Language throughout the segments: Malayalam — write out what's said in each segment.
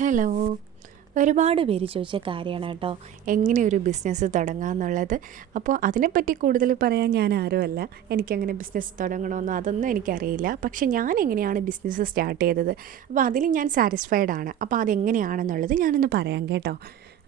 ഹലോ ഒരുപാട് പേര് ചോദിച്ച കാര്യമാണ് കേട്ടോ. എങ്ങനെ ഒരു ബിസിനസ് തുടങ്ങുക എന്നുള്ളത്. അപ്പോൾ അതിനെപ്പറ്റി കൂടുതൽ പറയാൻ ഞാൻ ആരുമല്ല. എനിക്കങ്ങനെ ബിസിനസ് തുടങ്ങണമെന്നോ അതൊന്നും എനിക്കറിയില്ല. പക്ഷെ ഞാൻ എങ്ങനെയാണ് ബിസിനസ് സ്റ്റാർട്ട് ചെയ്തത്? അപ്പോൾ അതിൽ ഞാൻ സാറ്റിസ്ഫൈഡ് ആണ്. അപ്പോൾ അതെങ്ങനെയാണെന്നുള്ളത് ഞാനൊന്ന് പറയാം കേട്ടോ.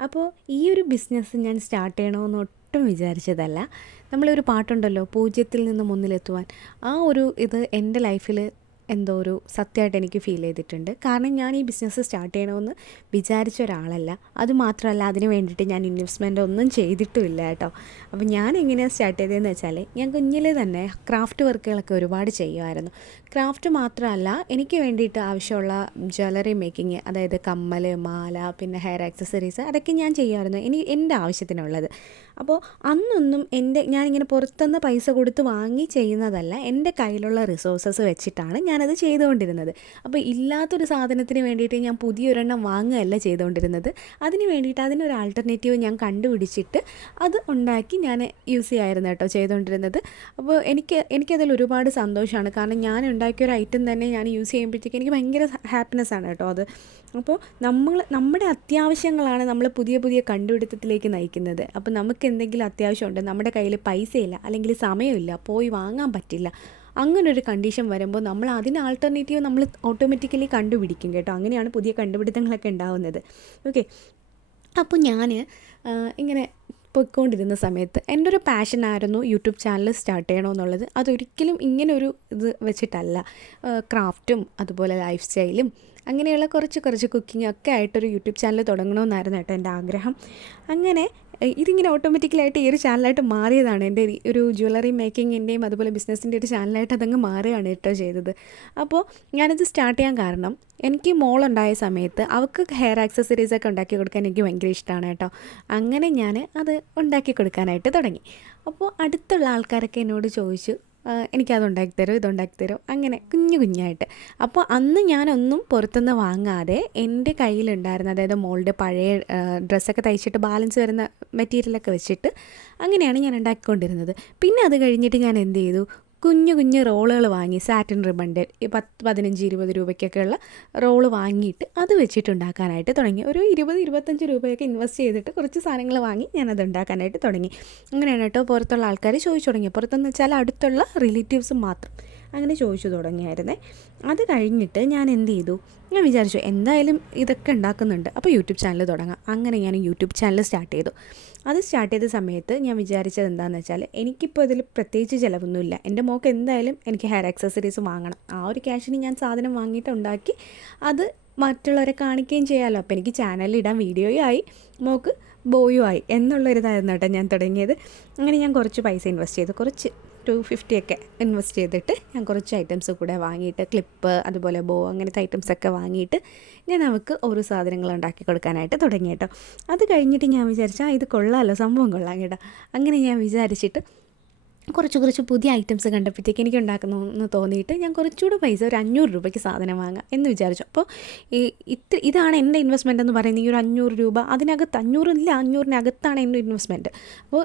അപ്പോൾ ഈ ഒരു ബിസിനസ് ഞാൻ സ്റ്റാർട്ട് ചെയ്യണമെന്ന് ഒട്ടും വിചാരിച്ചതല്ല. നമ്മളൊരു പാട്ടുണ്ടല്ലോ പൂജ്യത്തിൽ നിന്നും ഒന്നിലെത്തുവാൻ. ആ ഒരു ഇത് എന്റെ ലൈഫിൽ എന്തോ ഒരു സത്യമായിട്ട് എനിക്ക് ഫീൽ ചെയ്തിട്ടുണ്ട്. കാരണം ഞാൻ ഈ ബിസിനസ് സ്റ്റാർട്ട് ചെയ്യണമെന്ന് വിചാരിച്ച ഒരാളല്ല. അതുമാത്രമല്ല അതിന് വേണ്ടിയിട്ട് ഞാൻ ഇൻവെസ്റ്റ്മെന്റ് ഒന്നും ചെയ്തിട്ടുമില്ല കേട്ടോ. അപ്പോൾ ഞാൻ എങ്ങനെയാണ് സ്റ്റാർട്ട് ചെയ്തതെന്ന് വെച്ചാൽ ഞാൻ കുഞ്ഞിലെ തന്നെ ക്രാഫ്റ്റ് വർക്കുകളൊക്കെ ഒരുപാട് ചെയ്യുമായിരുന്നു. ക്രാഫ്റ്റ് മാത്രമല്ല എനിക്ക് വേണ്ടിയിട്ട് ആവശ്യമുള്ള ജ്വല്ലറി മേക്കിംഗ് അതായത് കമ്മൽ മാല പിന്നെ ഹെയർ ആക്സസറീസ് അതൊക്കെ ഞാൻ ചെയ്യുമായിരുന്നു. ഇനി എന്റെ ആവശ്യത്തിനുള്ളത്. അപ്പോൾ അന്നൊന്നും എന്റെ ഞാനിങ്ങനെ പുറത്തുനിന്ന് പൈസ കൊടുത്ത് വാങ്ങി ചെയ്യുന്നതല്ല എന്റെ കയ്യിലുള്ള റിസോഴ്സസ് വെച്ചിട്ടാണ് ഞാനത് ചെയ്തുകൊണ്ടിരുന്നത്. അപ്പോൾ ഇല്ലാത്തൊരു സാധനത്തിന് വേണ്ടിയിട്ട് ഞാൻ പുതിയൊരെണ്ണം വാങ്ങുകയല്ല ചെയ്തുകൊണ്ടിരുന്നത്. അതിന് വേണ്ടിയിട്ട് അതിനൊരു ആൾട്ടർനേറ്റീവ് ഞാൻ കണ്ടുപിടിച്ചിട്ട് അത് ഉണ്ടാക്കി ഞാൻ യൂസ് ചെയ്യായിരുന്നു കേട്ടോ ചെയ്തുകൊണ്ടിരുന്നത്. അപ്പോൾ എനിക്ക് എനിക്കതിൽ ഒരുപാട് സന്തോഷമാണ്. കാരണം ഞാൻ ഉണ്ടാക്കിയ ഒരു ഐറ്റം തന്നെ ഞാൻ യൂസ് ചെയ്യുമ്പോഴത്തേക്ക് എനിക്ക് ഭയങ്കര ഹാപ്പിനെസ് ആണ് കേട്ടോ അത്. അപ്പോൾ നമ്മൾ നമ്മുടെ അത്യാവശ്യങ്ങളാണ് നമ്മൾ പുതിയ പുതിയ കണ്ടുപിടുത്തത്തിലേക്ക് നയിക്കുന്നത്. അപ്പോൾ നമുക്ക് എന്തെങ്കിലും അത്യാവശ്യമുണ്ട് നമ്മുടെ കയ്യിൽ പൈസയില്ല അല്ലെങ്കിൽ സമയമില്ല പോയി വാങ്ങാൻ പറ്റില്ല അങ്ങനൊരു കണ്ടീഷൻ വരുമ്പോൾ നമ്മൾ അതിന് ആൾട്ടർനേറ്റീവ് നമ്മൾ ഓട്ടോമാറ്റിക്കലി കണ്ടുപിടിക്കും കേട്ടോ. അങ്ങനെയാണ് പുതിയ കണ്ടുപിടുത്തങ്ങളൊക്കെ ഉണ്ടാവുന്നത്. ഓക്കെ അപ്പോൾ ഞാൻ ഇങ്ങനെ പൊയ്ക്കൊണ്ടിരുന്ന സമയത്ത് എന്റെ ഒരു പാഷൻ ആയിരുന്നു യൂട്യൂബ് ചാനൽ സ്റ്റാർട്ട് ചെയ്യണമെന്നുള്ളത് അതൊരിക്കലും ഇങ്ങനെ ഒരു ഇത് വെച്ചിട്ടല്ല. ക്രാഫ്റ്റും അതുപോലെ ലൈഫ് സ്റ്റൈലും അങ്ങനെയുള്ള കുറച്ച് കുറച്ച് കുക്കിംഗ് ഒക്കെ ആയിട്ടൊരു യൂട്യൂബ് ചാനൽ തുടങ്ങണമെന്നായിരുന്നു കേട്ടോ എന്റെ ആഗ്രഹം. അങ്ങനെ ഇതിങ്ങനെ ഓട്ടോമാറ്റിക്കലായിട്ട് ഈ ഒരു ചാനലായിട്ട് മാറിയതാണ്. എന്റെ ഒരു ജ്വല്ലറി മേക്കിങ്ങിന്റെയും അതുപോലെ ബിസിനസ്സിന്റെ ഒരു ചാനലായിട്ട് അതങ്ങ് മാറുകയാണ് കേട്ടോ ചെയ്തത്. അപ്പോൾ ഞാനിത് സ്റ്റാർട്ട് ചെയ്യാൻ കാരണം എനിക്ക് മോളുണ്ടായ സമയത്ത് അവൾക്ക് ഹെയർ ആക്സസറീസ് ഒക്കെ ഉണ്ടാക്കി കൊടുക്കാൻ എനിക്ക് ഭയങ്കര ഇഷ്ടമാണ് കേട്ടോ. അങ്ങനെ ഞാൻ അത് ഉണ്ടാക്കി കൊടുക്കാനായിട്ട് തുടങ്ങി. അപ്പോൾ അടുത്തുള്ള ആൾക്കാരൊക്കെ എന്നോട് ചോദിച്ചു എനിക്കത് ഉണ്ടാക്കി തരുമോ ഇതുണ്ടാക്കി തരുമോ അങ്ങനെ കുഞ്ഞു കുഞ്ഞായിട്ട്. അപ്പോൾ അന്ന് ഞാനൊന്നും പുറത്തുനിന്ന് വാങ്ങാതെ എന്റെ കയ്യിലുണ്ടായിരുന്ന അതായത് മോളുടെ പഴയ ഡ്രസ്സൊക്കെ തയ്ച്ചിട്ട് ബാലൻസ് വരുന്ന മെറ്റീരിയലൊക്കെ വെച്ചിട്ട് അങ്ങനെയാണ് ഞാൻ ഉണ്ടാക്കിക്കൊണ്ടിരുന്നത്. പിന്നെ അത് കഴിഞ്ഞിട്ട് ഞാൻ എന്ത് ചെയ്തു? കുഞ്ഞു കുഞ്ഞു റോളുകൾ വാങ്ങി സാറ്റിൻ റിബണ്ടിൽ ഈ പത്ത് പതിനഞ്ച് ഇരുപത് രൂപയ്ക്കൊക്കെ ഉള്ള റോൾ വാങ്ങിയിട്ട് അത് വെച്ചിട്ട് ഉണ്ടാക്കാനായിട്ട് തുടങ്ങി. ഒരു ഇരുപത് ഇരുപത്തഞ്ച് രൂപയൊക്കെ ഇൻവെസ്റ്റ് ചെയ്തിട്ട് കുറച്ച് സാധനങ്ങൾ വാങ്ങി ഞാനത് ഉണ്ടാക്കാനായിട്ട് തുടങ്ങി. അങ്ങനെയാണ് കേട്ടോ പുറത്തുള്ള ആൾക്കാർ ചോദിച്ചു തുടങ്ങി പുറത്തെന്ന് വെച്ചാൽ അടുത്തുള്ള റിലേറ്റീവ്സ് മാത്രം അങ്ങനെ ചോദിച്ചു തുടങ്ങിയായിരുന്നേ. അത് കഴിഞ്ഞിട്ട് ഞാൻ എന്ത് ചെയ്തു? ഞാൻ വിചാരിച്ചു എന്തായാലും ഇതൊക്കെ ഉണ്ടാക്കുന്നുണ്ട്. അപ്പോൾ യൂട്യൂബ് ചാനൽ തുടങ്ങാം. അങ്ങനെ ഞാൻ യൂട്യൂബ് ചാനൽ സ്റ്റാർട്ട് ചെയ്തു. അത് സ്റ്റാർട്ട് ചെയ്ത സമയത്ത് ഞാൻ വിചാരിച്ചത് എന്താണെന്ന് വെച്ചാൽ എനിക്കിപ്പോൾ ഇതിൽ പ്രത്യേകിച്ച് ചിലവൊന്നുമില്ല. എന്റെ മോക്ക് എന്തായാലും എനിക്ക് ഹെയർ ആക്സസറീസ് വാങ്ങണം. ആ ഒരു ക്യാഷിന് ഞാൻ സാധനം വാങ്ങിയിട്ട് ഉണ്ടാക്കി അത് മറ്റുള്ളവരെ കാണിക്കുകയും ചെയ്യാമല്ലോ അപ്പോൾ എനിക്ക് ചാനലിൽ ഇടാൻ വീഡിയോയും ആയി മോക്ക് ബോയും ആയി. എന്നുള്ളൊരിതായിരുന്നു കേട്ടോ ഞാൻ തുടങ്ങിയത്. അങ്ങനെ ഞാൻ കുറച്ച് പൈസ ഇൻവെസ്റ്റ് ചെയ്തു. കുറച്ച് ടു ഫിഫ്റ്റി ഒക്കെ ഇൻവെസ്റ്റ് ചെയ്തിട്ട് ഞാൻ കുറച്ച് ഐറ്റംസ് കൂടെ വാങ്ങിയിട്ട് ക്ലിപ്പ് അതുപോലെ ബോ അങ്ങനത്തെ ഐറ്റംസ് ഒക്കെ വാങ്ങിയിട്ട് ഞാൻ അവൾക്ക് ഓരോ സാധനങ്ങൾ ഉണ്ടാക്കി കൊടുക്കാനായിട്ട് തുടങ്ങി കേട്ടോ. അത് കഴിഞ്ഞിട്ട് ഞാൻ വിചാരിച്ചാൽ ഇത് കൊള്ളാമല്ലോ സംഭവം കൊള്ളാം കേട്ടോ. അങ്ങനെ ഞാൻ വിചാരിച്ചിട്ട് കുറച്ച് കുറച്ച് പുതിയ ഐറ്റംസ് കണ്ടപ്പോഴത്തേക്ക് എനിക്ക് ഉണ്ടാക്കണമെന്ന് തോന്നിയിട്ട് ഞാൻ കുറച്ചുകൂടെ പൈസ ഒരു അഞ്ഞൂറ് രൂപയ്ക്ക് സാധനം വാങ്ങാം എന്ന് വിചാരിച്ചു. അപ്പോൾ ഈ ഇത്ര ഇതാണ് എന്റെ ഇൻവെസ്റ്റ്മെന്റ് എന്ന് പറയുന്നത്. ഈ ഒരു അഞ്ഞൂറ് രൂപ അതിനകത്ത് അഞ്ഞൂറില്ല അഞ്ഞൂറിനകത്താണ് എന്റെ ഇൻവെസ്റ്റ്മെന്റ് അപ്പോൾ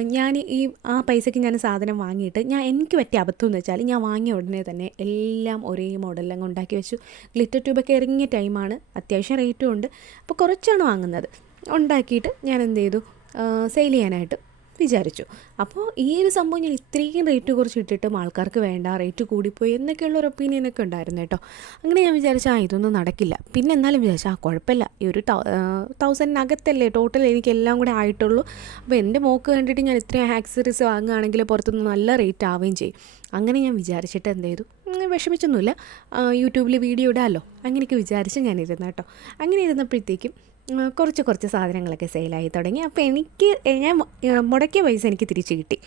ഞാൻ ഈ ആ പൈസയ്ക്ക് ഞാൻ സാധനം വാങ്ങിയിട്ട് ഞാൻ എനിക്ക് പറ്റിയ അബദ്ധം എന്ന് വെച്ചാൽ ഞാൻ വാങ്ങിയ ഉടനെ തന്നെ എല്ലാം ഒരേ മോഡലെല്ലാം ഉണ്ടാക്കി വെച്ചു. ഗ്ലിറ്റർ ട്യൂബൊക്കെ ഇറങ്ങിയ ടൈമാണ് അത്യാവശ്യം റേറ്റും ഉണ്ട്. അപ്പോൾ കുറച്ചാണ് വാങ്ങുന്നത്. ഉണ്ടാക്കിയിട്ട് ഞാൻ എന്ത് ചെയ്തു? സെയിൽ ചെയ്യാനായിട്ട് വിചാരിച്ചു. അപ്പോൾ ഈ ഒരു സംഭവം ഞാൻ ഇത്രയും റേറ്റ് കുറച്ച് ഇട്ടിട്ടും ആൾക്കാർക്ക് വേണ്ട റേറ്റ് കൂടിപ്പോയി എന്നൊക്കെയുള്ള ഒരു ഒപ്പീനിയനൊക്കെ ഉണ്ടായിരുന്നു കേട്ടോ. അങ്ങനെ ഞാൻ വിചാരിച്ചു ആ ഇതൊന്നും നടക്കില്ല. പിന്നെ എന്നാലും വിചാരിച്ചു ആ കുഴപ്പമില്ല. ഈ ഒരു തൗസൻഡിനകത്തല്ലേ ടോട്ടൽ എനിക്ക് എല്ലാം കൂടെ ആയിട്ടുള്ളൂ. അപ്പോൾ എന്റെ മോക്ക് കണ്ടിട്ട് ഞാൻ ഇത്രയും ആക്സറീസ് വാങ്ങുകയാണെങ്കിൽ പുറത്തുനിന്ന് നല്ല റേറ്റ് ആവുകയും ചെയ്യും. അങ്ങനെ ഞാൻ വിചാരിച്ചിട്ട് എന്ത് ചെയ്തു? വിഷമിച്ചൊന്നുമില്ല. യൂട്യൂബിൽ വീഡിയോ ഇടാമല്ലോ അങ്ങനെയൊക്കെ വിചാരിച്ച് ഞാൻ ഇരുന്നു കേട്ടോ. അങ്ങനെ ഇരുന്നപ്പോഴത്തേക്കും കുറച്ച് കുറച്ച് സാധനങ്ങളൊക്കെ സെയിലായി തുടങ്ങി. അപ്പോൾ എനിക്ക് ഞാൻ മുടക്കിയ പൈസ എനിക്ക് തിരിച്ച് കിട്ടി.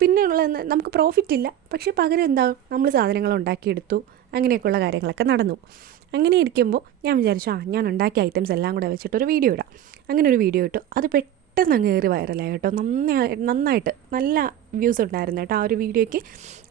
പിന്നെയുള്ളതെന്ന് നമുക്ക് പ്രോഫിറ്റ് ഇല്ല. പക്ഷേ പകരം എന്താകും നമ്മൾ സാധനങ്ങൾ ഉണ്ടാക്കിയെടുത്തു. അങ്ങനെയൊക്കെയുള്ള കാര്യങ്ങളൊക്കെ നടന്നു. അങ്ങനെ ഇരിക്കുമ്പോൾ ഞാൻ വിചാരിച്ചു ആ ഞാൻ ഉണ്ടാക്കിയ ഐറ്റംസ് എല്ലാം കൂടെ വെച്ചിട്ട് ഒരു വീഡിയോ ഇടാം. അങ്ങനെ ഒരു വീഡിയോ ഇട്ടു. അത് പെട്ടെന്ന് അങ്ങ് കയറി വൈറലായി കേട്ടോ. നന്നായി നന്നായിട്ട് നല്ല വ്യൂസ് ഉണ്ടായിരുന്നു കേട്ടോ ആ ഒരു വീഡിയോയ്ക്ക്.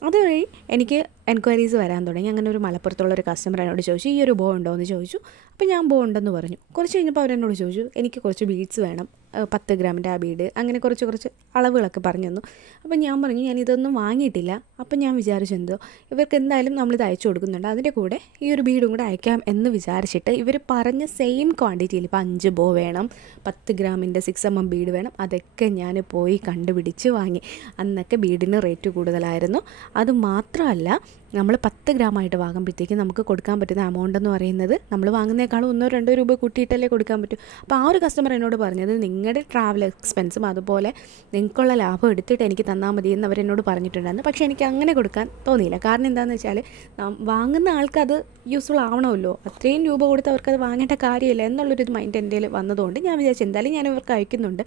അതുവഴി എനിക്ക് എൻക്വയറീസ് വരാൻ തുടങ്ങി. അങ്ങനെ ഒരു മലപ്പുറത്തുള്ള ഒരു കസ്റ്റമർ എന്നോട് ചോദിച്ചു ഈ ഒരു ബോ ഉണ്ടോ? എന്ന് ചോദിച്ചു. അപ്പോൾ ഞാൻ ബോ ഉണ്ടെന്ന് പറഞ്ഞു. കുറച്ച് കഴിഞ്ഞപ്പോൾ അവരെന്നോട് ചോദിച്ചു എനിക്ക് കുറച്ച് ബീഡ്സ് വേണം പത്ത് ഗ്രാമിന്റെ ആ ബീഡ് അങ്ങനെ കുറച്ച് കുറച്ച് അളവുകളൊക്കെ പറഞ്ഞു തന്നു. അപ്പോൾ ഞാൻ പറഞ്ഞു ഞാൻ ഇതൊന്നും വാങ്ങിയിട്ടില്ല. അപ്പോൾ ഞാൻ വിചാരിച്ചു എന്തോ? ഇവർക്ക് എന്തായാലും നമ്മൾ ഇത് അയച്ചു കൊടുക്കുന്നുണ്ട്. അതിന്റെ കൂടെ ഈ ഒരു ബീഡും കൂടെ അയക്കാം എന്ന് വിചാരിച്ചിട്ട് ഇവർ പറഞ്ഞ സെയിം ക്വാണ്ടിറ്റിയിൽ ഇപ്പോൾ അഞ്ച് ബോ വേണം പത്ത് ഗ്രാമിന്റെ സിക്സ് എം എം ബീഡ് വേണം. അതൊക്കെ ഞാൻ പോയി കണ്ടുപിടിച്ച് വാങ്ങി. അന്നൊക്കെ ബീഡിന് റേറ്റ് കൂടുതലായിരുന്നു. അത് മാത്രമല്ല നമ്മൾ പത്ത് ഗ്രാമായിട്ട് വാങ്ങുമ്പോഴത്തേക്കും നമുക്ക് കൊടുക്കാൻ പറ്റുന്ന എമൗണ്ട് എന്ന് പറയുന്നത് നമ്മൾ വാങ്ങുന്നേക്കാളും ഒന്നോ രണ്ടോ രൂപ കൂട്ടിയിട്ടല്ലേ കൊടുക്കാൻ പറ്റൂ. അപ്പോൾ ആ ഒരു കസ്റ്റമർ എന്നോട് പറഞ്ഞത് നിങ്ങളുടെ ട്രാവൽ എക്സ്പെൻസും അതുപോലെ നിങ്ങൾക്കുള്ള ലാഭം എടുത്തിട്ട് എനിക്ക് തന്നാൽ മതി എന്ന് അവരെന്നോട് പറഞ്ഞിട്ടുണ്ടായിരുന്നു. പക്ഷേ എനിക്ക് അങ്ങനെ കൊടുക്കാൻ തോന്നിയില്ല. കാരണം എന്താണെന്ന് വെച്ചാൽ വാങ്ങുന്ന ആൾക്കത് യൂസ്ഫുൾ ആവണമല്ലോ. അത്രയും രൂപ കൊടുത്ത് അവർക്കത് വാങ്ങേണ്ട കാര്യമില്ല എന്നുള്ളൊരു മൈൻഡ് എന്റെ വന്നതുകൊണ്ട് ഞാൻ വിചാരിച്ചു എന്തായാലും ഞാൻ ഇവർക്ക് അയക്കുന്നുണ്ട്.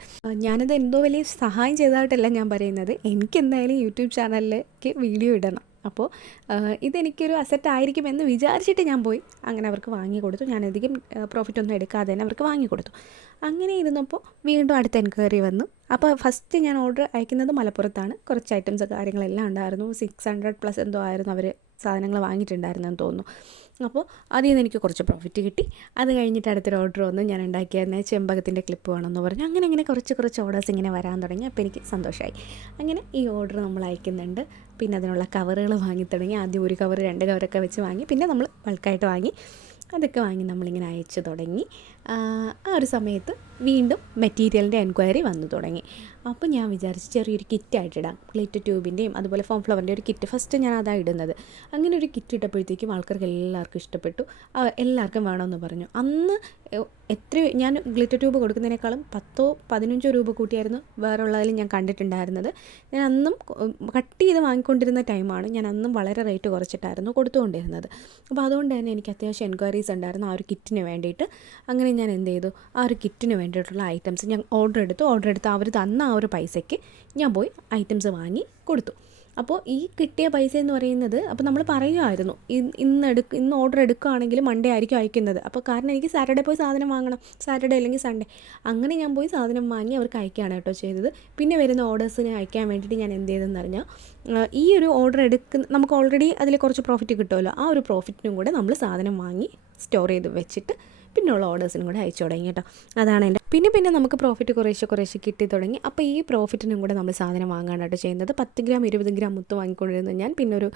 ഞാനത് എന്തോ വലിയ സഹായം ചെയ്തതായിട്ടല്ല ഞാൻ പറയുന്നത്. എനിക്ക് എന്തായാലും യൂട്യൂബ് ചാനലിലേക്ക് വീഡിയോ ഇടണം. അപ്പോൾ ഇതെനിക്കൊരു അസറ്റ് ആയിരിക്കും എന്ന് വിചാരിച്ചിട്ട് ഞാൻ പോയി. അങ്ങനെ അവർക്ക് വാങ്ങി കൊടുത്തു. ഞാൻ അധികം പ്രോഫിറ്റ് ഒന്നും എടുക്കാതെ തന്നെ അവർക്ക് വാങ്ങി കൊടുത്തു. അങ്ങനെ ഇരുന്നപ്പോൾ വീണ്ടും അടുത്ത എൻക്വയറി വന്നു. അപ്പോൾ ഫസ്റ്റ് ഞാൻ ഓർഡർ അയക്കുന്നത് മലപ്പുറത്താണ്. കുറച്ച് ഐറ്റംസ് കാര്യങ്ങളെല്ലാം ഉണ്ടായിരുന്നു. സിക്സ് ഹൺഡ്രഡ് പ്ലസ് എന്തോ ആയിരുന്നു അവർ സാധനങ്ങൾ വാങ്ങിയിട്ടുണ്ടായിരുന്നെന്ന് തോന്നുന്നു. അപ്പോൾ അതിൽ നിന്ന് എനിക്ക് കുറച്ച് പ്രോഫിറ്റ് കിട്ടി. അത് കഴിഞ്ഞിട്ട് അടുത്തൊരു ഓർഡർ വന്നു. ഞാൻ ഉണ്ടാക്കിയിരുന്ന ചെമ്പകത്തിന്റെ ക്ലിപ്പ് വേണമെന്ന് പറഞ്ഞു. അങ്ങനെ ഇങ്ങനെ കുറച്ച് കുറച്ച് ഓർഡേഴ്സ് ഇങ്ങനെ വരാൻ തുടങ്ങി. അപ്പോൾ എനിക്ക് സന്തോഷമായി അങ്ങനെ ഈ ഓർഡർ നമ്മൾ അയക്കുന്നുണ്ട്. പിന്നെ അതിനുള്ള കവറുകൾ വാങ്ങി തുടങ്ങി. ആദ്യം ഒരു കവർ രണ്ട് കവറൊക്കെ വെച്ച് വാങ്ങി. പിന്നെ നമ്മൾ ബൾക്കായിട്ട് വാങ്ങി. അതൊക്കെ വാങ്ങി നമ്മളിങ്ങനെ അയച്ചു തുടങ്ങി. ആ ഒരു സമയത്ത് വീണ്ടും മെറ്റീരിയലിന്റെ എൻക്വയറി വന്നു തുടങ്ങി. അപ്പോൾ ഞാൻ വിചാരിച്ചു ചെറിയൊരു കിറ്റായിട്ട് ഇടാം പ്ലേറ്റ് ട്യൂബിന്റെയും അതുപോലെ ഫോം ഫ്ലവറിന്റെ ഒരു കിറ്റ് ഫസ്റ്റ് ഞാൻ അതാണ് ഇടുന്നത്. അങ്ങനെ ഒരു കിറ്റ് ഇട്ടപ്പോഴത്തേക്കും ആൾക്കാർക്ക് എല്ലാവർക്കും ഇഷ്ടപ്പെട്ടു. എല്ലാവർക്കും വേണമെന്ന് പറഞ്ഞു. അന്ന് എത്ര ഞാൻ ഗ്ലിറ്റർ ട്യൂബ് കൊടുക്കുന്നതിനേക്കാളും പത്തോ പതിനഞ്ചോ രൂപ കൂട്ടിയായിരുന്നു വേറെ ഉള്ളതിൽ ഞാൻ കണ്ടിട്ടുണ്ടായിരുന്നത്. ഞാൻ അന്നും കട്ട് ചെയ്ത് വാങ്ങിക്കൊണ്ടിരുന്ന ടൈമാണ് ഞാൻ അന്നും വളരെ റേറ്റ് കുറച്ചിട്ടായിരുന്നു കൊടുത്തുകൊണ്ടിരുന്നത്. അപ്പോൾ അതുകൊണ്ട് തന്നെ എനിക്ക് അത്യാവശ്യം എൻക്വയറീസ് ഉണ്ടായിരുന്നു ആ ഒരു കിറ്റിന് വേണ്ടിയിട്ട്. അങ്ങനെ ഞാൻ എന്ത് ചെയ്തു? ആ ഒരു കിറ്റിന് വേണ്ടിയിട്ടുള്ള ഐറ്റംസ് ഞാൻ ഓർഡർ എടുത്തു. ഓർഡർ എടുത്ത് അവർ തന്ന ആ ഒരു പൈസയ്ക്ക് ഞാൻ പോയി ഐറ്റംസ് വാങ്ങി കൊടുത്തു. അപ്പോൾ ഈ കിട്ടിയ പൈസ എന്ന് പറയുന്നത് അപ്പോൾ നമ്മൾ പറയുമായിരുന്നു ഇന്ന് എടുക്ക ഇന്ന് ഓർഡർ എടുക്കുകയാണെങ്കിൽ മൺഡേ ആയിരിക്കും അയക്കുന്നത്. അപ്പോൾ കാരണം എനിക്ക് സാറ്റർഡേ പോയി സാധനം വാങ്ങണം സാറ്റർഡേ അല്ലെങ്കിൽ സൺഡേ അങ്ങനെ ഞാൻ പോയി സാധനം വാങ്ങി അവർക്ക് അയക്കുകയാണ് കേട്ടോ ചെയ്തത്. പിന്നെ വരുന്ന ഓർഡേഴ്സിനെ അയക്കാൻ വേണ്ടിയിട്ട് ഞാൻ എന്ത് ചെയ്തെന്ന് പറഞ്ഞാൽ ഈ ഒരു ഓർഡർ എടുക്കുന്ന നമുക്ക് ഓൾറെഡി അതിൽ കുറച്ച് പ്രോഫിറ്റ് കിട്ടുമല്ലോ ആ ഒരു പ്രോഫിറ്റിനും കൂടെ നമ്മൾ സാധനം വാങ്ങി സ്റ്റോർ ചെയ്ത് വെച്ചിട്ട് പിന്നെയുള്ള ഓർഡേഴ്സിനും കൂടെ അയച്ചു തുടങ്ങി കേട്ടോ. അതാണ് എന്റെ പിന്നെ പിന്നെ നമുക്ക് പ്രോഫിറ്റ് കുറേശ്ശെ കുറേശ്ശെ കിട്ടി തുടങ്ങി. അപ്പോൾ ഈ പ്രോഫിറ്റിനും കൂടെ നമ്മൾ സാധനം വാങ്ങാനായിട്ട് ചെയ്യുന്നത് പത്ത് ഗ്രാം ഇരുപത് ഗ്രാം മുത്ത് വാങ്ങിക്കൊണ്ടിരുന്ന ഞാൻ പിന്നെ ഒരു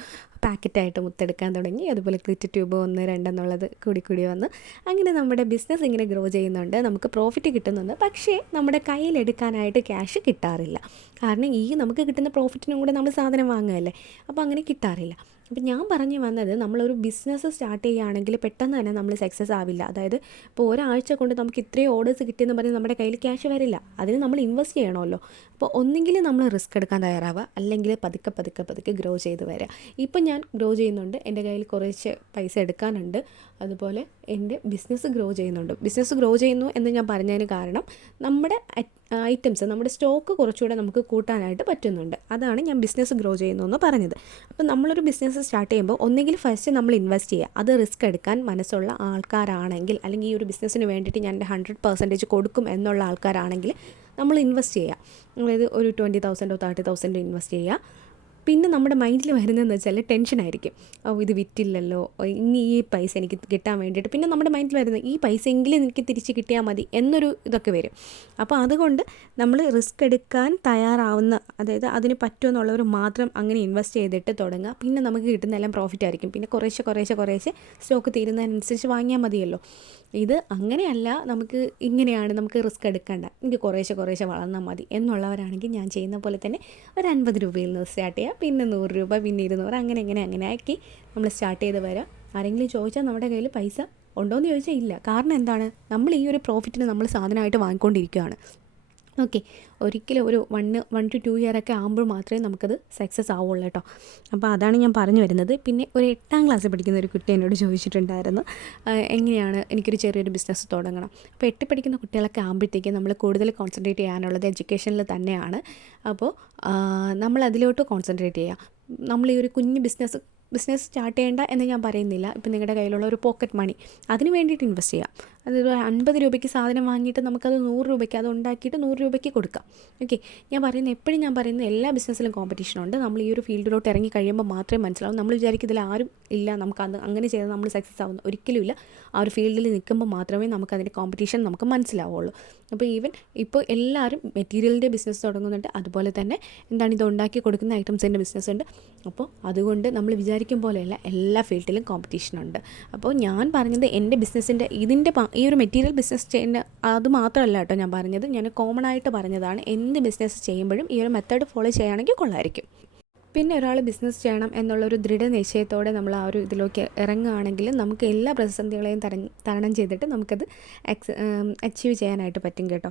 പാക്കറ്റായിട്ട് മുത്തെടുക്കാൻ തുടങ്ങി. അതുപോലെ ക്ലിറ്റ് ട്യൂബ് ഒന്ന് രണ്ടെന്നുള്ളത് കൂടി കൂടി വന്ന് അങ്ങനെ നമ്മുടെ ബിസിനസ് ഇങ്ങനെ ഗ്രോ ചെയ്യുന്നുണ്ട്. നമുക്ക് പ്രോഫിറ്റ് കിട്ടുന്നുണ്ട്. പക്ഷേ നമ്മുടെ കയ്യിലെടുക്കാനായിട്ട് ക്യാഷ് കിട്ടാറില്ല. കാരണം ഈ നമുക്ക് കിട്ടുന്ന പ്രോഫിറ്റിനും കൂടെ നമ്മൾ സാധനം വാങ്ങുകയല്ലേ? അപ്പോൾ അങ്ങനെ കിട്ടാറില്ല. അപ്പം ഞാൻ പറഞ്ഞു വന്നത് നമ്മളൊരു ബിസിനസ് സ്റ്റാർട്ട് ചെയ്യുകയാണെങ്കിൽ പെട്ടെന്ന് തന്നെ നമ്മൾ സക്സസ് ആവില്ല. അതായത് ഇപ്പോൾ ഒരാഴ്ച കൊണ്ട് നമുക്ക് ഇത്രയും ഓർഡേഴ്സ് കിട്ടിയെന്ന് പറഞ്ഞ് നമ്മുടെ കയ്യിൽ ക്യാഷ് വരില്ല. അതിന് നമ്മൾ ഇൻവെസ്റ്റ് ചെയ്യണമല്ലോ. അപ്പോൾ ഒന്നെങ്കിൽ നമ്മൾ റിസ്ക് എടുക്കാൻ തയ്യാറാവുക. അല്ലെങ്കിൽ പതുക്കെ പതുക്കെ പതുക്കെ ഗ്രോ ചെയ്ത് വരിക. ഇപ്പം ഞാൻ ഗ്രോ ചെയ്യുന്നുണ്ട്. എന്റെ കയ്യിൽ കുറച്ച് പൈസ എടുക്കാനുണ്ട്. അതുപോലെ എന്റെ ബിസിനസ് ഗ്രോ ചെയ്യുന്നുണ്ട്. ബിസിനസ് ഗ്രോ ചെയ്യുന്നു എന്ന് ഞാൻ പറഞ്ഞതിന് കാരണം നമ്മുടെ ഐറ്റംസ് നമ്മുടെ സ്റ്റോക്ക് കുറച്ചുകൂടെ നമുക്ക് കൂട്ടാനായിട്ട് പറ്റുന്നുണ്ട്. അതാണ് ഞാൻ ബിസിനസ് ഗ്രോ ചെയ്യുന്നു എന്ന് പറഞ്ഞത്. അപ്പോൾ നമ്മളൊരു ബിസിനസ് സ്റ്റാർട്ട് ചെയ്യുമ്പോൾ ഒന്നെങ്കിൽ ഫസ്റ്റ് നമ്മൾ ഇൻവെസ്റ്റ് ചെയ്യുക. അത് റിസ്ക് എടുക്കാൻ മനസ്സുള്ള ആൾക്കാരാണെങ്കിൽ അല്ലെങ്കിൽ ഈ ഒരു ബിസിനസ്സിന് വേണ്ടിയിട്ട് ഞാൻ എന്റെ ഹൺഡ്രഡ് പെർസെന്റേജ് കൊടുക്കും എന്നുള്ള ആൾക്കാരാണെങ്കിൽ നമ്മൾ ഇൻവെസ്റ്റ് ചെയ്യുക. അതായത് ഒരു ട്വന്റി തൗസൻഡോ തേർട്ടി തൗസൻഡോ ഇൻവെസ്റ്റ് ചെയ്യുക. പിന്നെ നമ്മുടെ മൈൻഡിൽ വരുന്നതെന്ന് വെച്ചാൽ ടെൻഷനായിരിക്കും ഓ ഇത് വിറ്റില്ലല്ലോ. ഇനി ഈ പൈസ എനിക്ക് കിട്ടാൻ വേണ്ടിയിട്ട്. പിന്നെ നമ്മുടെ മൈൻഡിൽ വരുന്നത് ഈ പൈസ എങ്കിലും എനിക്ക് തിരിച്ച് കിട്ടിയാൽ മതി എന്നൊരു ഇതൊക്കെ വരും. അപ്പോൾ അതുകൊണ്ട് നമ്മൾ റിസ്ക് എടുക്കാൻ തയ്യാറാവുന്ന അതായത് അതിന് പറ്റുമെന്നുള്ളവർ മാത്രം അങ്ങനെ ഇൻവെസ്റ്റ് ചെയ്തിട്ട് തുടങ്ങുക. പിന്നെ നമുക്ക് കിട്ടുന്ന എല്ലാം പ്രോഫിറ്റ് ആയിരിക്കും. പിന്നെ കുറേശ്ശെ കുറേശ്ശെ കുറേശ്ശെ സ്റ്റോക്ക് തീരുന്നതിനനുസരിച്ച് വാങ്ങിയാൽ മതിയല്ലോ. ഇത് അങ്ങനെയല്ല നമുക്ക് ഇങ്ങനെയാണ് നമുക്ക് റിസ്ക് എടുക്കേണ്ട. എനിക്ക് കുറേശ്ശെ കുറേശ്ശെ വളർന്നാൽ മതി. എന്നുള്ളവരാണെങ്കിൽ ഞാൻ ചെയ്യുന്ന പോലെ തന്നെ ഒരു അൻപത് രൂപയിൽ നിന്ന് സ്റ്റാർട്ട് ചെയ്യുക പിന്നെ നൂറ് രൂപ പിന്നെ ഇരുന്നൂറ് അങ്ങനെ അങ്ങനെ അങ്ങനെ ആക്കി നമ്മൾ സ്റ്റാർട്ട് ചെയ്ത് വരാം. ആരെങ്കിലും ചോദിച്ചാൽ നമ്മുടെ കയ്യിൽ പൈസ ഉണ്ടോയെന്ന് ചോദിച്ചാൽ ഇല്ല. കാരണം എന്താണ്? നമ്മൾ ഈ ഒരു പ്രോഫിറ്റിന് നമ്മൾ സാധനമായിട്ട് വാങ്ങിക്കൊണ്ടിരിക്കുകയാണ്. ഓക്കെ. ഒരിക്കലും ഒരു one one two two year ഒക്കെ ആകുമ്പോൾ മാത്രമേ നമുക്കത് സക്സസ് ആവുള്ളൂ കേട്ടോ. അപ്പോൾ അതാണ് ഞാൻ പറഞ്ഞു വരുന്നത്. പിന്നെ ഒരു എട്ടാം ക്ലാസ്സിൽ പഠിക്കുന്ന ഒരു കുട്ടി എന്നോട് ചോദിച്ചിട്ടുണ്ടായിരുന്നു. എങ്ങനെയാണ് എനിക്കൊരു ചെറിയൊരു ബിസിനസ് തുടങ്ങണം. അപ്പോൾ എട്ട് പഠിക്കുന്ന കുട്ടികളൊക്കെ ആകുമ്പോഴത്തേക്കും നമ്മൾ കൂടുതൽ കോൺസെൻട്രേറ്റ് ചെയ്യാനുള്ളത് എഡ്യൂക്കേഷനിൽ തന്നെയാണ്. അപ്പോൾ നമ്മൾ അതിലോട്ട് കോൺസെൻട്രേറ്റ് ചെയ്യുക നമ്മൾ ഈ ഒരു കുഞ്ഞ് ബിസിനസ് ബിസിനസ് സ്റ്റാർട്ട് ചെയ്യേണ്ട എന്ന് ഞാൻ പറയുന്നില്ല. ഇപ്പം നിങ്ങളുടെ കയ്യിലുള്ള ഒരു പോക്കറ്റ് മണി അതിന് വേണ്ടിയിട്ട് ഇൻവെസ്റ്റ് ചെയ്യാം. അതായത് അൻപത് രൂപയ്ക്ക് സാധനം വാങ്ങിയിട്ട് നമുക്കത് നൂറ് രൂപയ്ക്ക് അത് ഉണ്ടാക്കിയിട്ട് നൂറ് രൂപയ്ക്ക് കൊടുക്കാം. ഓക്കെ ഞാൻ പറയുന്നത് എപ്പോഴും ഞാൻ പറയുന്നത് എല്ലാ ബിസിനസ്സിലും കോമ്പറ്റീഷൻ ഉണ്ട്. നമ്മൾ ഈ ഒരു ഫീൽഡിലോട്ട് ഇറങ്ങി കഴിയുമ്പോൾ മാത്രമേ മനസ്സിലാവും. നമ്മൾ വിചാരിക്കും ഇതിൽ ആരും ഇല്ല നമുക്ക് അത് അങ്ങനെ ചെയ്താൽ നമ്മൾ സക്സസ് ആവുന്നു. ഒരിക്കലും ഇല്ല. ആ ഒരു ഫീൽഡിൽ നിൽക്കുമ്പോൾ മാത്രമേ നമുക്ക് അതിന്റെ കോമ്പറ്റീഷൻ നമുക്ക് മനസ്സിലാവുള്ളൂ. അപ്പോൾ ഈവൻ ഇപ്പോൾ എല്ലാവരും മെറ്റീരിയലിന്റെ ബിസിനസ് തുടങ്ങുന്നുണ്ട്. അതുപോലെ തന്നെ എന്താണ് ഇത് ഉണ്ടാക്കി കൊടുക്കുന്ന ഐറ്റംസിന്റെ ബിസിനസ് ഉണ്ട്. അപ്പോൾ അതുകൊണ്ട് നമ്മൾ വിചാരിക്കും പോലെയല്ല എല്ലാ ഫീൽഡിലും കോമ്പറ്റീഷൻ ഉണ്ട്. അപ്പോൾ ഞാൻ പറഞ്ഞത് എന്റെ ബിസിനസ്സിന്റെ ഇതിന്റെ ഈ ഒരു മെറ്റീരിയൽ ബിസിനസ് ചെയ്യുന്ന അത് മാത്രമല്ല കേട്ടോ ഞാൻ പറഞ്ഞത്. ഞാൻ കോമൺ ആയിട്ട് പറഞ്ഞതാണ് എന്ത് ബിസിനസ് ചെയ്യുമ്പോഴും ഈ ഒരു മെത്തേഡ് ഫോളോ ചെയ്യുകയാണെങ്കിൽ കൊള്ളായിരിക്കും. പിന്നെ ഒരാൾ ബിസിനസ് ചെയ്യണം എന്നുള്ളൊരു ദൃഢനിശ്ചയത്തോടെ നമ്മൾ ആ ഒരു ഇതിലേക്ക് ഇറങ്ങുകയാണെങ്കിൽ നമുക്ക് എല്ലാ പ്രതിസന്ധികളെയും തരം തരണം ചെയ്തിട്ട് നമുക്കത് എക്സ് അച്ചീവ് ചെയ്യാനായിട്ട് പറ്റും കേട്ടോ.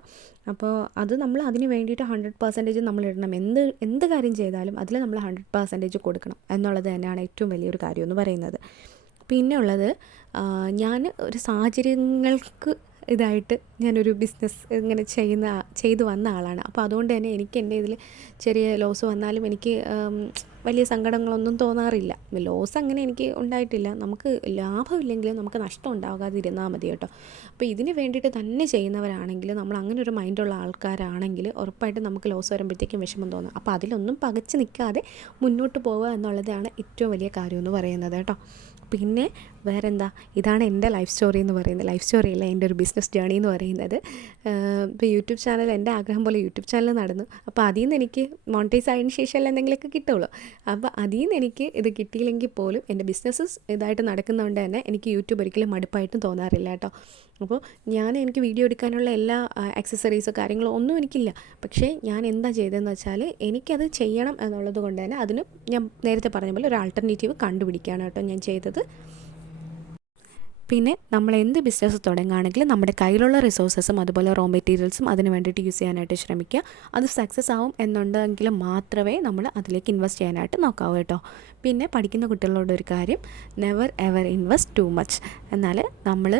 അപ്പോൾ അത് നമ്മൾ അതിന് വേണ്ടിയിട്ട് ഹൺഡ്രഡ് പെർസെന്റേജ് നമ്മൾ ഇടണം. എന്ത് എന്ത് കാര്യം ചെയ്താലും അതിൽ നമ്മൾ ഹൺഡ്രഡ് പെർസെന്റേജ് കൊടുക്കണം എന്നുള്ളത് തന്നെയാണ് ഏറ്റവും വലിയൊരു കാര്യം എന്ന് പറയുന്നത്. പിന്നെ ഉള്ളത് ഞാൻ ഒരു സാഹചര്യങ്ങൾക്ക് ഇതായിട്ട് ഞാനൊരു ബിസിനസ് ഇങ്ങനെ ചെയ്യുന്ന ചെയ്തു വന്ന ആളാണ്. അപ്പോൾ അതുകൊണ്ട് തന്നെ എനിക്ക് എന്റെ ഇതിൽ ചെറിയ ലോസ് വന്നാലും എനിക്ക് വലിയ സങ്കടങ്ങളൊന്നും തോന്നാറില്ല. ലോസ് അങ്ങനെ എനിക്ക് ഉണ്ടായിട്ടില്ല. നമുക്ക് ലാഭമില്ലെങ്കിലും നമുക്ക് നഷ്ടം ഉണ്ടാകാതിരുന്നാൽ മതി കേട്ടോ. അപ്പോൾ ഇതിന് വേണ്ടിയിട്ട് തന്നെ ചെയ്യുന്നവരാണെങ്കിൽ നമ്മൾ അങ്ങനെ ഒരു മൈൻഡുള്ള ആൾക്കാരാണെങ്കിൽ ഉറപ്പായിട്ട് നമുക്ക് ലോസ് വരുമ്പോഴത്തേക്കും വിഷമം തോന്നും. അപ്പോൾ അതിലൊന്നും പകച്ച് നിൽക്കാതെ മുന്നോട്ട് പോവുക എന്നുള്ളതാണ് ഏറ്റവും വലിയ കാര്യം എന്ന് പറയുന്നത് കേട്ടോ. പിന്നെ വേറെന്താ? ഇതാണ് എന്റെ ലൈഫ് സ്റ്റോറി എന്ന് പറയുന്നത്. ലൈഫ് സ്റ്റോറി അല്ല എന്റെ ഒരു ബിസിനസ് ജേണി എന്ന് പറയുന്നത്. ഇപ്പോൾ യൂട്യൂബ് ചാനൽ എന്റെ ആഗ്രഹം പോലെ യൂട്യൂബ് ചാനൽ നടന്നു. അപ്പോൾ അതിൽ നിന്ന് എനിക്ക് മോണിറ്റൈസ് ആയതിനു ശേഷം എന്തെങ്കിലുമൊക്കെ കിട്ടുള്ളൂ. അപ്പോൾ അതിൽ നിന്ന് എനിക്ക് ഇത് കിട്ടിയില്ലെങ്കിൽ പോലും എന്റെ ബിസിനസ്സസ് ഇതായിട്ട് നടക്കുന്നതുകൊണ്ട് തന്നെ എനിക്ക് യൂട്യൂബ് ഒരിക്കലും മടുപ്പായിട്ടും തോന്നാറില്ല കേട്ടോ. അപ്പോൾ ഞാൻ എനിക്ക് വീഡിയോ എടുക്കാനുള്ള എല്ലാ ആക്സസറീസോ കാര്യങ്ങളോ ഒന്നും എനിക്കില്ല. പക്ഷേ ഞാൻ എന്താ ചെയ്തതെന്ന് വെച്ചാൽ എനിക്കത് ചെയ്യണം എന്നുള്ളത് കൊണ്ട് തന്നെ അതിന് ഞാൻ നേരത്തെ പറഞ്ഞ പോലെ ഒരു ആൾട്ടർനേറ്റീവ് കണ്ടുപിടിക്കുകയാണ് കേട്ടോ ഞാൻ ചെയ്തത്. പിന്നെ നമ്മൾ എന്ത് ബിസിനസ് തുടങ്ങുകയാണെങ്കിലും നമ്മുടെ കയ്യിലുള്ള റിസോഴ്സസും അതുപോലെ റോ മെറ്റീരിയൽസും അതിന് വേണ്ടിയിട്ട് യൂസ് ചെയ്യാനായിട്ട് ശ്രമിക്കുക. അത് സക്സസ് ആവും എന്നുണ്ടെങ്കിൽ മാത്രമേ നമ്മൾ അതിലേക്ക് ഇൻവെസ്റ്റ് ചെയ്യാനായിട്ട് നോക്കാവൂ കേട്ടോ. പിന്നെ പഠിക്കുന്ന കുട്ടികളോട് ഒരു കാര്യം never ever invest too much എന്നാൽ നമ്മൾ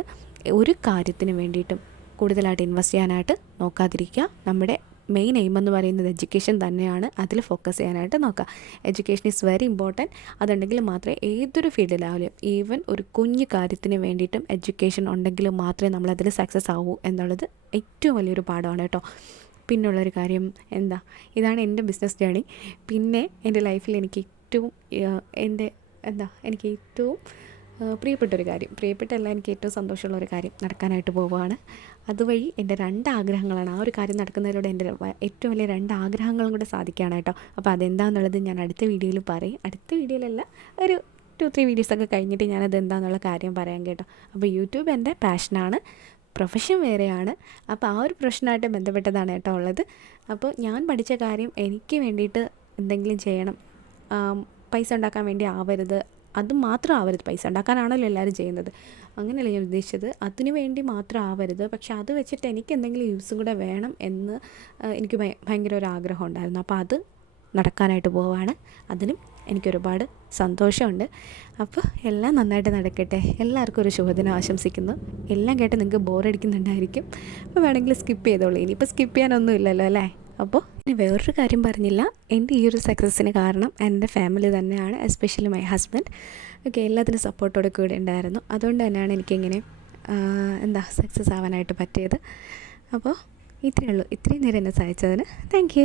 ഒരു കാര്യത്തിന് വേണ്ടിയിട്ടും കൂടുതലായിട്ട് ഇൻവെസ്റ്റ് ചെയ്യാനായിട്ട് നോക്കാതിരിക്കുക. നമ്മുടെ മെയിൻ എയിം എന്ന് പറയുന്നത് എഡ്യൂക്കേഷൻ തന്നെയാണ്. അതിൽ ഫോക്കസ് ചെയ്യാനായിട്ട് നോക്കുക എഡ്യൂക്കേഷൻ ഈസ് വെരി ഇമ്പോർട്ടന്റ് അതുണ്ടെങ്കിൽ മാത്രമേ ഏതൊരു ഫീൽഡിലായാലും ഈവൻ ഒരു കുഞ്ഞു കാര്യത്തിന് വേണ്ടിയിട്ടും എഡ്യൂക്കേഷൻ ഉണ്ടെങ്കിൽ മാത്രമേ നമ്മളതിൽ സക്സസ് ആവൂ എന്നുള്ളത് ഏറ്റവും വലിയൊരു പാഠമാണ് കേട്ടോ. പിന്നുള്ളൊരു കാര്യം എന്താ? ഇതാണ് എന്റെ ബിസിനസ് ജേണി പിന്നെ എന്റെ ലൈഫിൽ എനിക്ക് ഏറ്റവും എന്റെ എന്താ? എനിക്ക് ഏറ്റവും പ്രിയപ്പെട്ടൊരു കാര്യം. പ്രിയപ്പെട്ടല്ല എനിക്ക് ഏറ്റവും സന്തോഷമുള്ള ഒരു കാര്യം നടക്കാനായിട്ട് പോവുകയാണ്. അതുവഴി എന്റെ രണ്ട് ആഗ്രഹങ്ങളാണ് ആ ഒരു കാര്യം നടക്കുന്നതിലൂടെ എന്റെ ഏറ്റവും വലിയ രണ്ട് ആഗ്രഹങ്ങളും കൂടെ സാധിക്കുകയാണ് കേട്ടോ. അപ്പോൾ അതെന്താണെന്നുള്ളത് ഞാൻ അടുത്ത വീഡിയോയിൽ പറയും. അടുത്ത വീഡിയോയിലല്ല ഒരു ടു ത്രീ വീഡിയോസൊക്കെ കഴിഞ്ഞിട്ട് ഞാനത് എന്താണെന്നുള്ള കാര്യം പറയാം കേട്ടോ. അപ്പോൾ യൂട്യൂബ് എന്റെ പാഷനാണ് പ്രൊഫഷൻ വേറെയാണ്. അപ്പോൾ ആ ഒരു പ്രൊഫഷനായിട്ട് ബന്ധപ്പെട്ടതാണ് കേട്ടോ ഉള്ളത്. അപ്പോൾ ഞാൻ പഠിച്ച കാര്യം എനിക്ക് വേണ്ടിയിട്ട് എന്തെങ്കിലും ചെയ്യണം. പൈസ ഉണ്ടാക്കാൻ വേണ്ടി ആവരുത്. അത് മാത്രം ആവരുത്. പൈസ ഉണ്ടാക്കാനാണല്ലോ എല്ലാവരും ചെയ്യുന്നത്. അങ്ങനെയല്ല ഞാൻ ഉദ്ദേശിച്ചത്. അതിനു വേണ്ടി മാത്രം ആവരുത്. പക്ഷെ അത് വെച്ചിട്ട് എനിക്ക് എന്തെങ്കിലും യൂസും കൂടെ വേണം എന്ന് എനിക്ക് ഭയ- ഭയങ്കര ഒരു ആഗ്രഹം ഉണ്ടായിരുന്നു. അപ്പോൾ അത് നടക്കാനായിട്ട് പോവാണ്. അതിനും എനിക്കൊരുപാട് സന്തോഷമുണ്ട്. അപ്പോൾ എല്ലാം നന്നായിട്ട് നടക്കട്ടെ. എല്ലാവർക്കും ഒരു ശുഭദിനം ആശംസിക്കുന്നു. എല്ലാം കേട്ട് നിങ്ങൾക്ക് ബോറടിക്കുന്നുണ്ടായിരിക്കും അപ്പോൾ വേണമെങ്കിൽ സ്കിപ്പ് ചെയ്തോളൂ. ഇനിയിപ്പോൾ സ്കിപ്പ് ചെയ്യാനൊന്നും ഇല്ലല്ലോ അല്ലേ? അപ്പോൾ ഇനി വേറൊരു കാര്യം പറഞ്ഞില്ല. എന്റെ ഈ ഒരു സക്സസ്സിന് കാരണം എന്റെ ഫാമിലി തന്നെയാണ് എസ്പെഷ്യലി മൈ ഹസ്ബൻഡ് ഒക്കെ എല്ലാത്തിനും സപ്പോർട്ടോടെ കൂടെ ഉണ്ടായിരുന്നു. അതുകൊണ്ട് തന്നെയാണ് എനിക്കിങ്ങനെ എന്താ സക്സസ് ആവാനായിട്ട് പറ്റിയത്. അപ്പോൾ ഇത്രയേ ഉള്ളൂ. ഇത്രയും നേരം എന്നെ സഹായിച്ചതിന് താങ്ക്